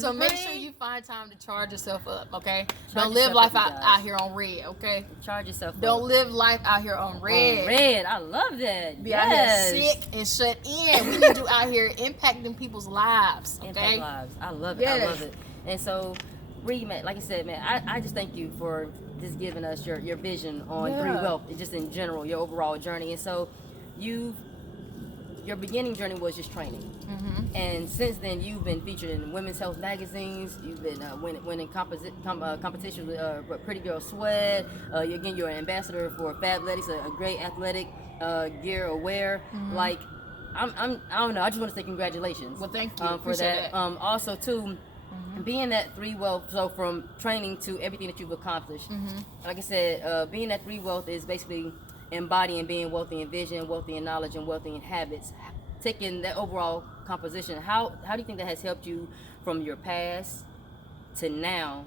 So make sure you find time to charge yourself up, okay? Don't live life out here on red, okay? Charge yourself up. Don't live life out here on red. On red. I love that. Be out here sick and shut in. We need you out here impacting people's lives, okay? Impact lives. I love it. Yes. I love it. And so, Bre, man, like I said, man, I just thank you for just giving us your vision on Bre Wealth, just in general, your overall journey. And so, your beginning journey was just training, and since then you've been featured in women's health magazines. You've been winning competitions with Pretty Girl Sweat. Again, you're an ambassador for Fabletics, a great athletic gear aware. Like, I don't know. I just want to say congratulations. Well, thank you for Appreciate that. Also, too. Being at Bre Wealth, so from training to everything that you've accomplished, like I said, being at Bre Wealth is basically embodying being wealthy in vision, wealthy in knowledge, and wealthy in habits, taking that overall composition, how do you think that has helped you from your past to now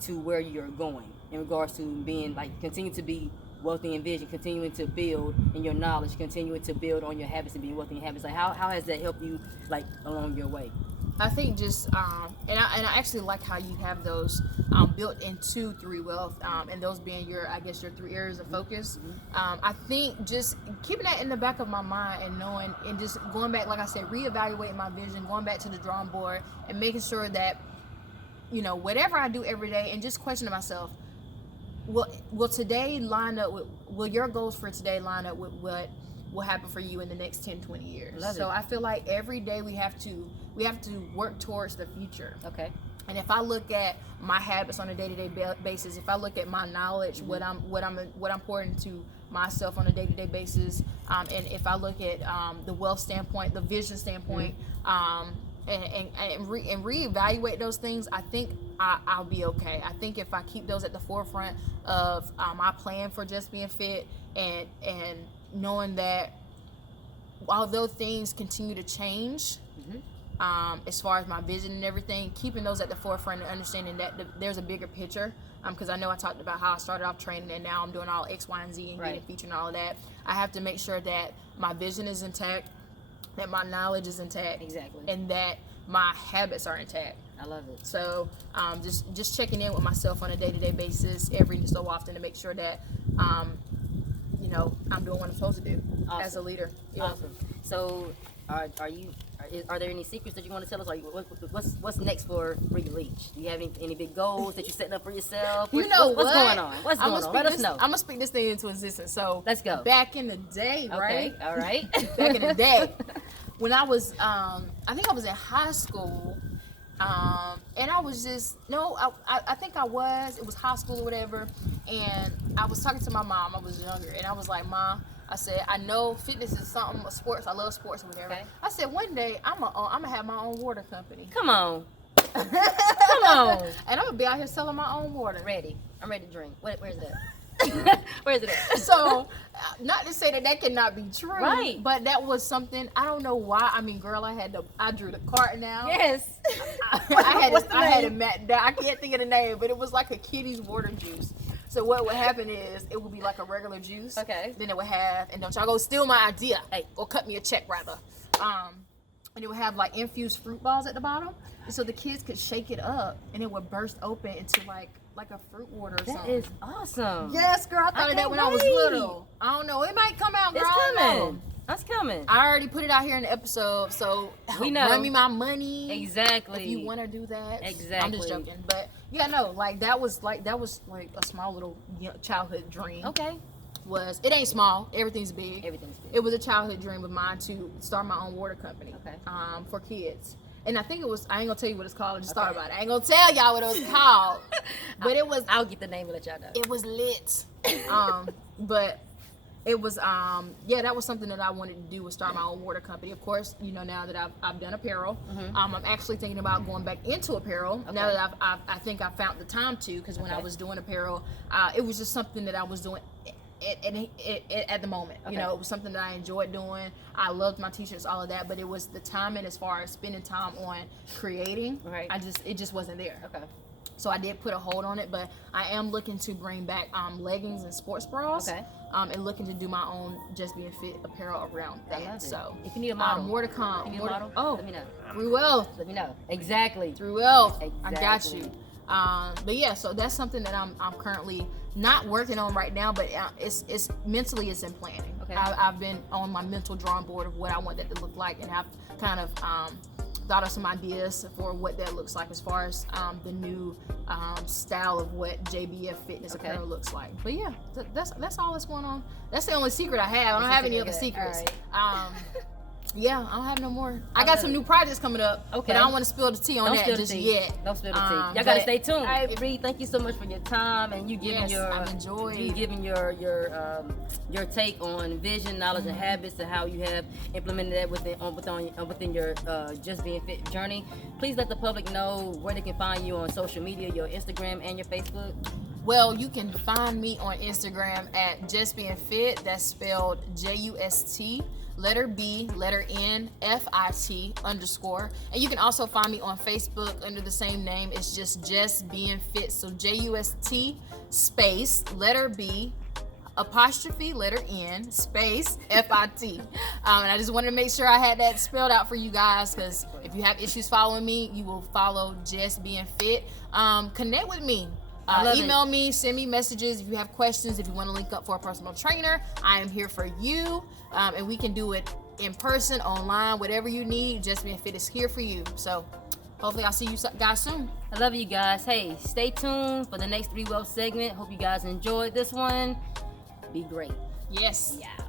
to where you're going in regards to being like continue to be wealthy in vision, continuing to build in your knowledge, continuing to build on your habits and being wealthy in habits? Like how has that helped you like along your way? I think just and I actually like how you have those built into 3 Wealth, and those being your 3 areas of focus. I think just keeping that in the back of my mind and knowing and just going back, like I said, reevaluating my vision, going back to the drawing board and making sure that, you know, whatever I do every day, and just questioning myself, will today line up with, will your goals for today line up with what will happen for you in the next 10-20 years? So I feel like every day we have to work towards the future. Okay. And if I look at my habits on a day-to-day basis, if I look at my knowledge, what I'm pouring into myself on a day-to-day basis, and if I look at the wealth standpoint, the vision standpoint, and reevaluate those things, I think I'll be okay. I think if I keep those at the forefront of my plan for Just Being Fit, and knowing that although things continue to change, as far as my vision and everything, keeping those at the forefront and understanding that there's a bigger picture, because I know I talked about how I started off training and now I'm doing all X, Y, and Z and getting featured and all of that. I have to make sure that my vision is intact, that my knowledge is intact, and that my habits are intact. I love it. So just checking in with myself on a day-to-day basis every so often to make sure that you know, I'm doing what I'm supposed to do as a leader. Awesome. So are there any secrets that you want to tell us? What's next for Bre Leach? Do you have any big goals that you're setting up for yourself? What's going on? What's going on? Let us know. I'm gonna speak this thing into existence. So let's go. Back in the day, right? Okay. All right. Back in the day, when I was, I think I was in high school, and I was just I think I was. It was high school or whatever, and I was talking to my mom. I was younger, and I was like, "Mom," I said, "I know fitness is something, sports. I love sports or whatever." Okay. I said, "One day I'm gonna have my own water company." Come on. Come on. And I'm gonna be out here selling my own water. I'm ready to drink. Where's that? Where's it at? So, not to say that cannot be true, right? But that was something, I don't know why. I mean, girl, I drew the carton out. Yes. I had it mapped down. I can't think of the name, but it was like a kiddie's water juice. So what would happen is it would be like a regular juice. Okay. Then it would have, and don't y'all go steal my idea, or cut me a check rather. And it would have like infused fruit balls at the bottom, and so the kids could shake it up, and it would burst open into like a fruit water or something. That is awesome. Yes, girl. I thought of that when I was little. I don't know. It might come out, girl. It's coming. That's coming. I already put it out here in the episode, so we know. Run me my money. Exactly. If you want to do that. Exactly. I'm just joking, but yeah, no, like that was like a small little childhood dream. Okay. It ain't small. Everything's big. Everything's big. It was a childhood dream of mine to start my own water company. Okay. For kids. And I think it was, I ain't gonna tell you what it's called, I just thought about it. I ain't gonna tell y'all what it was called. But it was, I'll get the name and let y'all know. It was lit. But it was, that was something that I wanted to do, was start my own water company. Of course, you know, now that I've done apparel, I'm actually thinking about going back into apparel. Okay. Now that I think I found the time to, because when I was doing apparel, it was just something that I was doing at the moment. You know, it was something that I enjoyed doing. I loved my t-shirts, all of that, but it was the timing as far as spending time on creating. Right. It just wasn't there. Okay. So I did put a hold on it, but I am looking to bring back leggings and sports bras. Okay. And looking to do my own Just Being Fit apparel around that. So if you need a model, more to come. If you need a model, let me know. Through Wealth. Let me know. Exactly. Through Wealth. Exactly. I got you. But yeah, so that's something that I'm currently not working on right now, but it's mentally it's in planning. Okay. I've been on my mental drawing board of what I want that to look like, and I've kind of thought of some ideas for what that looks like as far as the new style of what JBF Fitness apparel looks like. But yeah, that's all that's going on. That's the only secret I have. I don't have any other secrets. Right. Yeah, I don't have no more. I got some new projects coming up, but I don't want to spill the tea on that just yet. Don't spill the tea. Y'all gotta stay tuned. All right, Bre, thank you so much for your time and you giving your take on vision, knowledge, and habits, and how you have implemented that within your Just Being Fit journey. Please let the public know where they can find you on social media, your Instagram and your Facebook. Well, you can find me on Instagram at Just Being Fit. That's spelled JUST, letter B, letter N, FIT _. And you can also find me on Facebook under the same name. It's just Being Fit. So JUST space, letter B, apostrophe, letter N, space, FIT. And I just wanted to make sure I had that spelled out for you guys, because if you have issues following me, you will follow Just Being Fit. Connect with me. Email me, send me messages if you have questions. If you want to link up for a personal trainer, I am here for you. And we can do it in person, online, whatever you need. Just Being Fit is here for you. So hopefully I'll see you guys soon. I love you guys. Hey, stay tuned for the next 3 Wealth segment. Hope you guys enjoyed this one. Be great. Yes. Yeah.